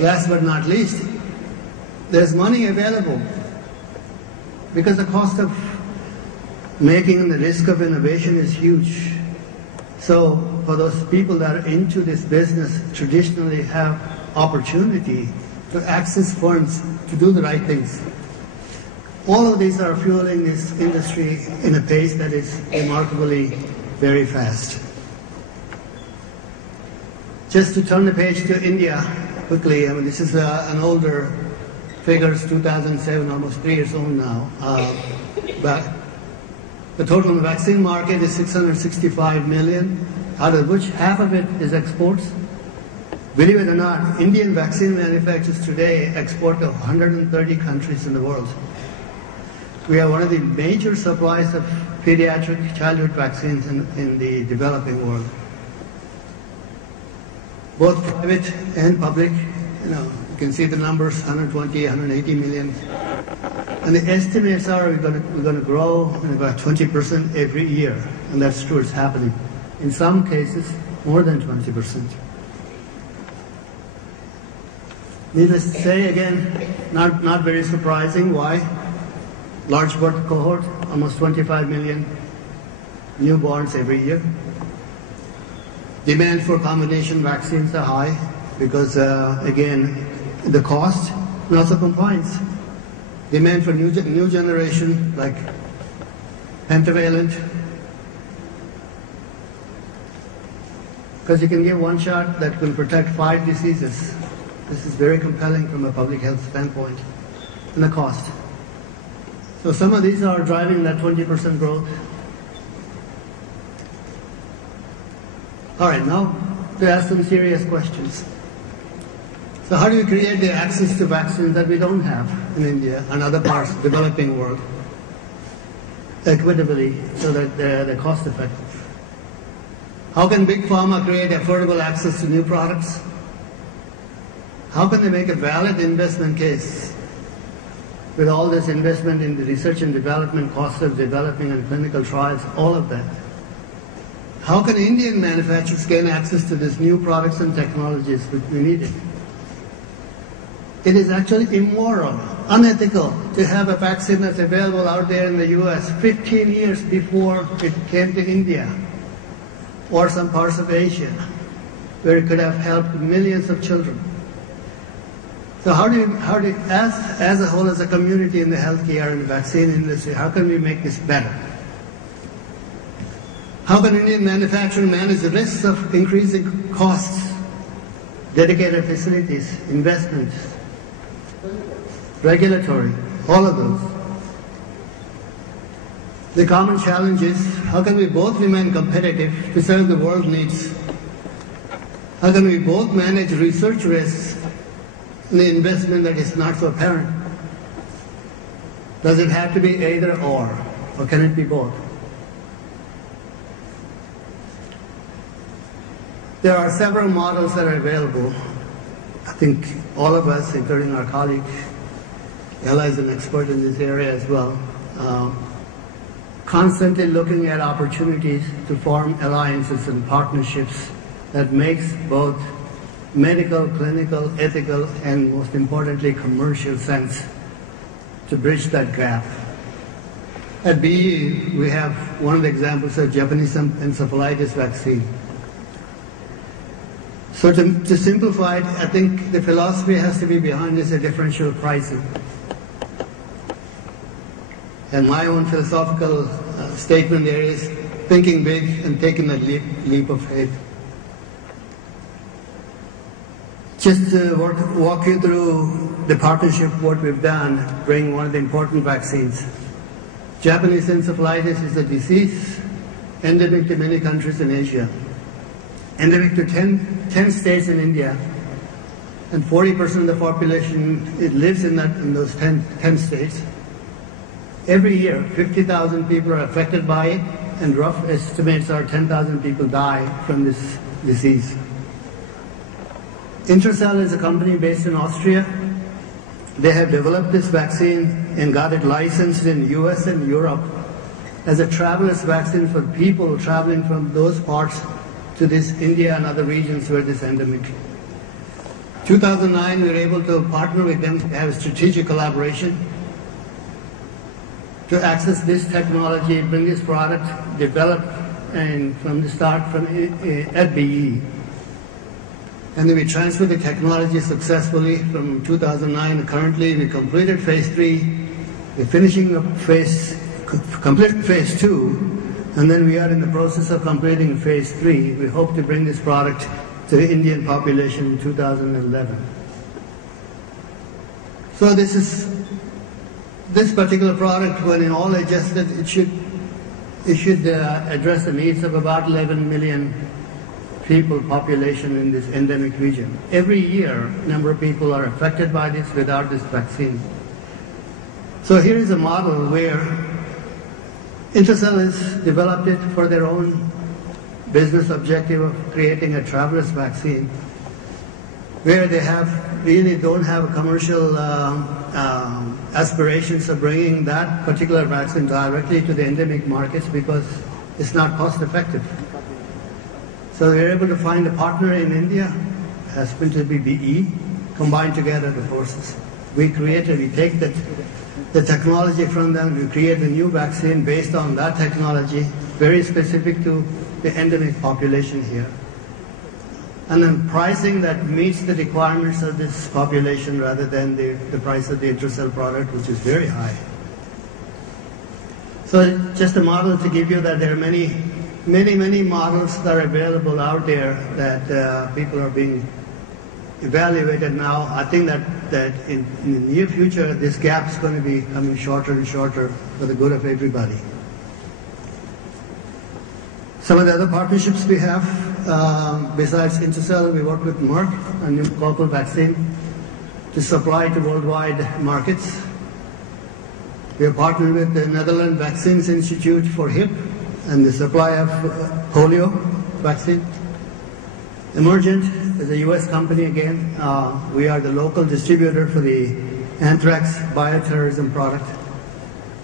Last but not least, there's money available because the cost of making and the risk of innovation is huge. So for those people that are into this business, traditionally have opportunity to access funds to do the right things. All of these are fueling this industry in a pace that is remarkably very fast. Just to turn the page to India quickly, I mean, this is an older figures, 2007, almost 3 years old now. But the total vaccine market is 665 million, out of which half of it is exports. Believe it or not, Indian vaccine manufacturers today export to 130 countries in the world. We are one of the major suppliers of pediatric childhood vaccines in the developing world. Both private and public, you can see the numbers, 120, 180 million. And the estimates are we're going to grow about 20% every year. And that's true, it's happening. In some cases, more than 20%. Needless to say, again, not very surprising. Why? Large birth cohort, almost 25 million newborns every year. Demand for combination vaccines are high because, again, the cost and also compliance. Demand for new generation, like pentavalent, because you can give one shot that can protect 5 diseases. This is very compelling from a public health standpoint, and the cost. So some of these are driving that 20% growth. All right, now to ask some serious questions. So how do we create the access to vaccines that we don't have in India and other parts of the developing world equitably so that they're cost effective? How can Big Pharma create affordable access to new products? How can they make a valid investment case with all this investment in the research and development, cost of developing and clinical trials, all of that? How can Indian manufacturers gain access to these new products and technologies which we needed? It is actually immoral, unethical to have a vaccine that's available out there in the US 15 years before it came to India or some parts of Asia where it could have helped millions of children. So how do you, as a whole, as a community in the healthcare and the vaccine industry, how can we make this better? How can Indian manufacturing manage the risks of increasing costs, dedicated facilities, investments, regulatory, all of those? The common challenge is, how can we both remain competitive to serve the world needs? How can we both manage research risks and the investment that is not so apparent? Does it have to be either or can it be both? There are several models that are available. I think all of us, including our colleague, Ella is an expert in this area as well, constantly looking at opportunities to form alliances and partnerships that makes both medical, clinical, ethical, and most importantly, commercial sense to bridge that gap. At BE, we have one of the examples of Japanese encephalitis vaccine. So to simplify it, I think the philosophy has to be behind this a differential pricing. And my own philosophical statement there is thinking big and taking a leap of faith. Just to walk you through the partnership, what we've done, bring one of the important vaccines. Japanese encephalitis is a disease endemic to many countries in Asia, endemic to 10 states in India, and 40% of the population lives in those 10 states. Every year, 50,000 people are affected by it, and rough estimates are 10,000 people die from this disease. Intercell is a company based in Austria. They have developed this vaccine and got it licensed in the US and Europe as a traveler's vaccine for people traveling from those parts to this India and other regions where this endemic. 2009, we were able to partner with them, have a strategic collaboration to access this technology, bring this product, develop, and from the start at BE. And then we transferred the technology successfully from 2009. Currently, we completed phase 3. We're finishing up completed phase 2, and then we are in the process of completing phase 3. We hope to bring this product to the Indian population in 2011. So this particular product, when all adjusted, it should address the needs of about 11 million people population in this endemic region. Every year, a number of people are affected by this without this vaccine. So here is a model where Intercell has developed it for their own business objective of creating a travelers vaccine, where they really don't have commercial aspirations of bringing that particular vaccine directly to the endemic markets because it's not cost effective. So we were able to find a partner in India, has been to be BE, combine together the forces. We take the technology from them, we create a new vaccine based on that technology, very specific to the endemic population here. And then pricing that meets the requirements of this population rather than the price of the Intercell product, which is very high. So just a model to give you that there are many models that are available out there that people are being evaluated now. I think that in the near future, this gap is going to be coming shorter and shorter for the good of everybody. Some of the other partnerships we have, besides Intercell, we work with Merck, a pneumococcal vaccine, to supply to worldwide markets. We are partnered with the Netherlands Vaccines Institute for HIP and the supply of polio vaccine. Emergent is a US company again. We are the local distributor for the anthrax bioterrorism product,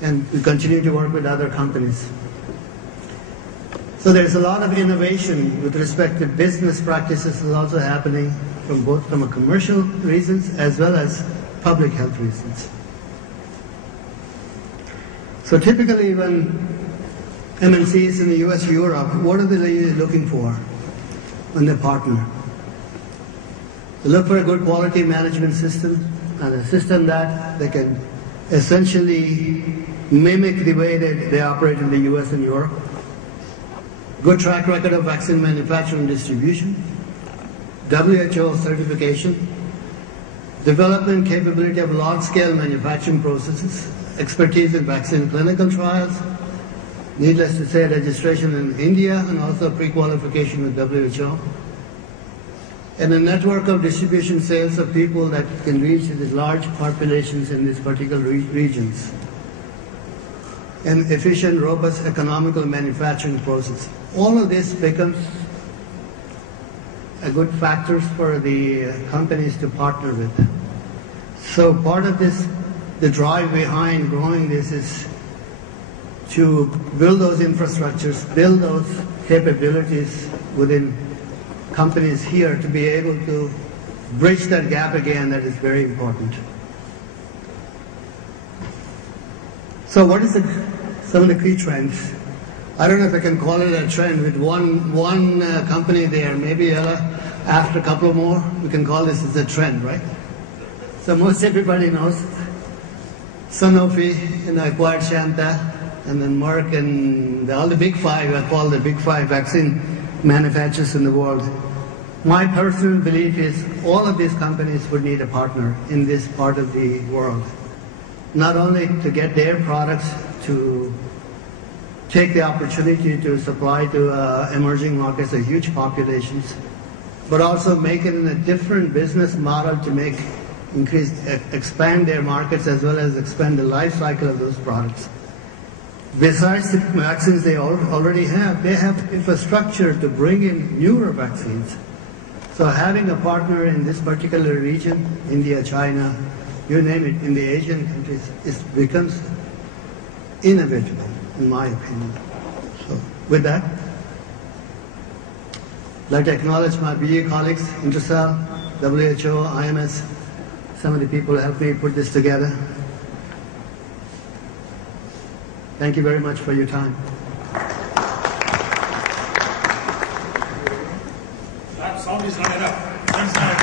and we continue to work with other companies. So there's a lot of innovation with respect to business practices is also happening both from a commercial reasons as well as public health reasons. So typically when MNCs in the US or Europe, what are they looking for when they partner? They look for a good quality management system and a system that they can essentially mimic the way that they operate in the US and Europe. Good track record of vaccine manufacturing and distribution, WHO certification, development capability of large-scale manufacturing processes, expertise in vaccine clinical trials, needless to say registration in India and also pre-qualification with WHO, and a network of distribution sales of people that can reach these large populations in these particular regions, and efficient, robust, economical manufacturing process. All of this becomes a good factors for the companies to partner with. So part of this, the drive behind growing this is to build those infrastructures, build those capabilities within companies here to be able to bridge that gap again. That is very important. So what is some of the key trends? I don't know if I can call it a trend with one company there. Maybe after a couple more, we can call this as a trend, right? So most everybody knows Sanofi acquired Shanta, and then Merck, and all the big five are called the big five vaccine manufacturers in the world. My personal belief is all of these companies would need a partner in this part of the world. Not only to get their products to take the opportunity to supply to emerging markets, huge populations, but also make it in a different business model to expand their markets as well as expand the life cycle of those products. Besides the vaccines they already have, they have infrastructure to bring in newer vaccines. So having a partner in this particular region, India, China, you name it, in the Asian countries, it becomes inevitable, in my opinion. So with that, I'd like to acknowledge my BE colleagues, Intercell, WHO, IMS, some of the people helped me put this together. Thank you very much for your time. That sound is not enough.